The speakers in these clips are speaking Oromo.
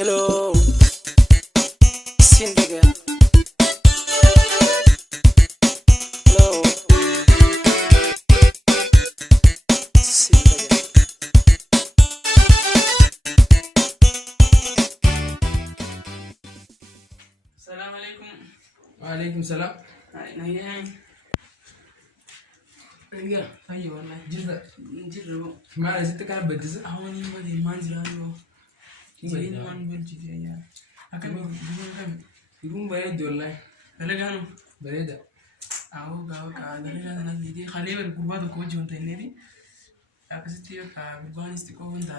Hello, Sindega. Hello, Sindega. السلام عليكم. وعليكم السلام. نيان يا هيا والله نجربه ما لازم كان بدز هوني بدي ما نزرعه زين ما نبلج يا أكمل بدون كم يقوم بريد والله هلا كانوا بريدة أو كذا هلا أنا ندي خليه بالقربات وكوجي وانت ندي أكستي كقربان استيكو وانت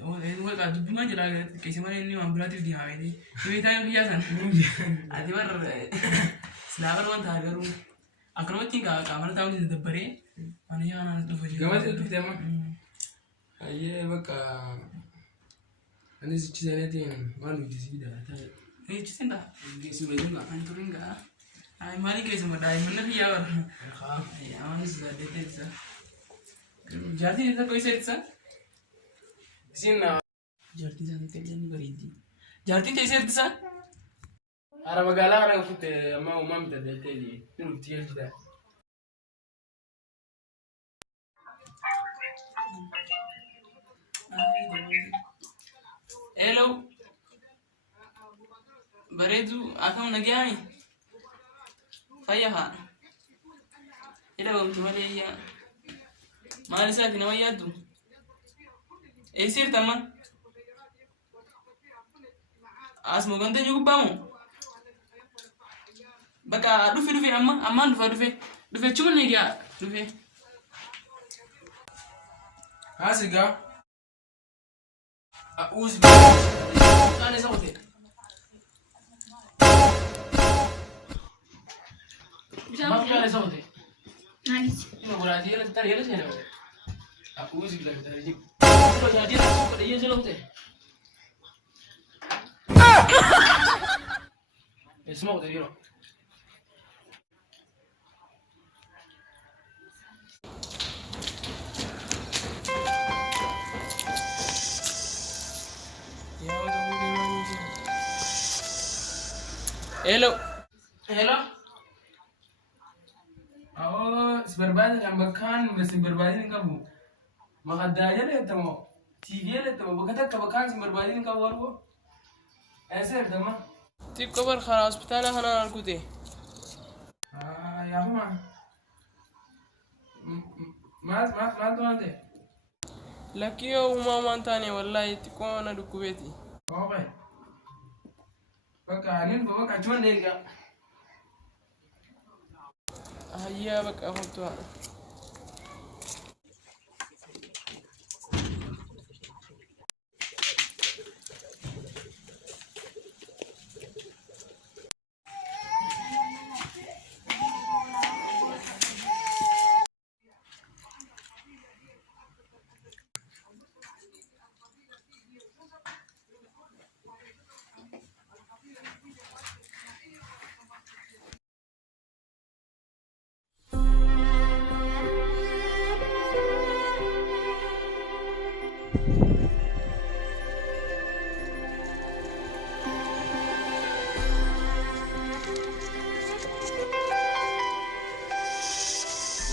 هو قاعد بما جرا كيس ما إني ما براتي دي هاي دي يبي تاني في جاسن أدي بار سلابر وانت هاجرون أكرمتي كامل تاون تدبري أنا يا أنا تفجر كمان تقول تمام أيه بقى أنا زي سنتين ما نودي سيدا إيه جسنا جسم بدونا أنتورينغا أي مالي جسم بداي من في يار خلاص أي أنا زاد تيجا جارتي إذا كويس إتسا سينا جارتي زاد تيجا نبريدي جارتي تيجي إتسا أنا بقالا أنا كنت ما متدلتني تقول تيجي كده Hello bareedu akkam nagaani fayyaha ila wamtu maleeyya maal isaati nama yaaddu eessirtamma as mogante nyugubbaamu bakka dhufe ammaan dhufe chuma neegaa dhufe هاسيقا أعوذ بالله أنا صوتي ما كان صوتي معلش إنه ولا دي لا ترى لا شيء أعوذ بالله من الرجيم لو jadi aku pada iya jelok teh اسمعوا ترى hello hello seberbadi yang bakan seberbadi kamu maka daya le tamo TV le tamo bakata kabakan seberbadi kamu wargo ऐसे तमा tip kabar khara hospital hana narkute ya huma ما توانته lakio uma mantane wallahi tikona dukubeti اوكي بقى نين بقى كمان ديك هيا بك اخوتها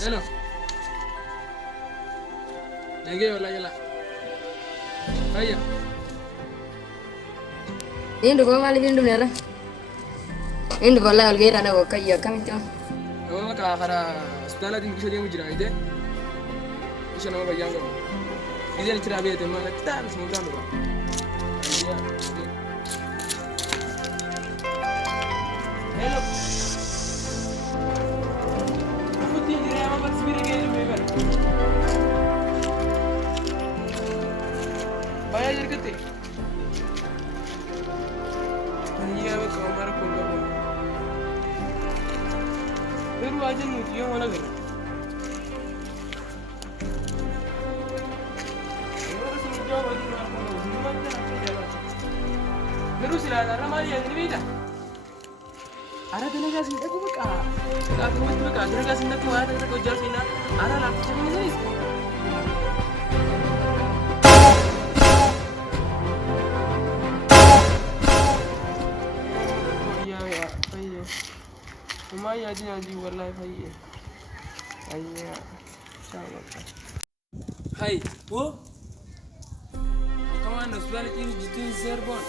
Hello. Lagi wala yala. Ayo. Indu ko mali bindu nera. Indu ko la algeira na ko kayya kamito. Oh ka khara hospital din kisha dia mujira ide. Kisha na ba yango. Ide ni tira be te ma kita semua kan ba. hello aku tinggi ya mama sendiri kayak ini kan bayar jadi kete iya bak kamar koga baru aja nudiyo mana gak baru sila darah mali yang ini beda Ara tenaga sih, aku buka. Aku buka. Tenaga sih nak keluar dari kerja sini. Ara laku cuma ini. وما يجي والله فيه أيه هاي هو كمان نسبة لك إنه جدين زربون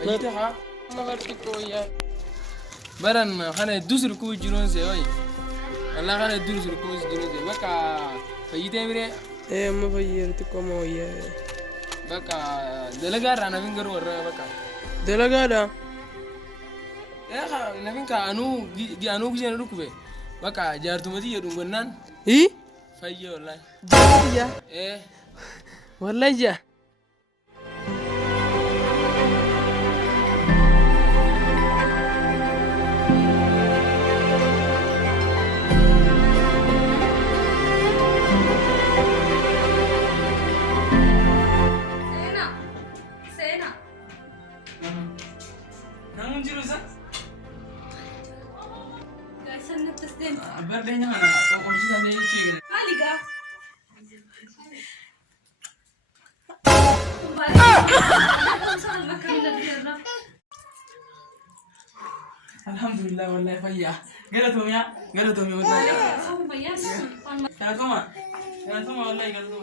أجتها ما غرتك ويا بران خنا يدوس ركوب جنون زي والله خنا يدوس ركوب جنون زي بكا فيدي مري إيه ما فيرتك وما ويا بكا دلقار أنا فين قرور بكا دلقادا يا أخي نفين كأنو أنو جينا ركوبه بكا جارتو متي يدون قنان إيه فيا والله جارية إيه والله جا Sena. Namun jurusan? Guys, ano tasdin? Berdanya mana? Kau sih sampai lucu gitu. Aliga. Alhamdulillah wallahi fayya. Gala tuh ya wallahi. Ya toma wallahi gala tuh.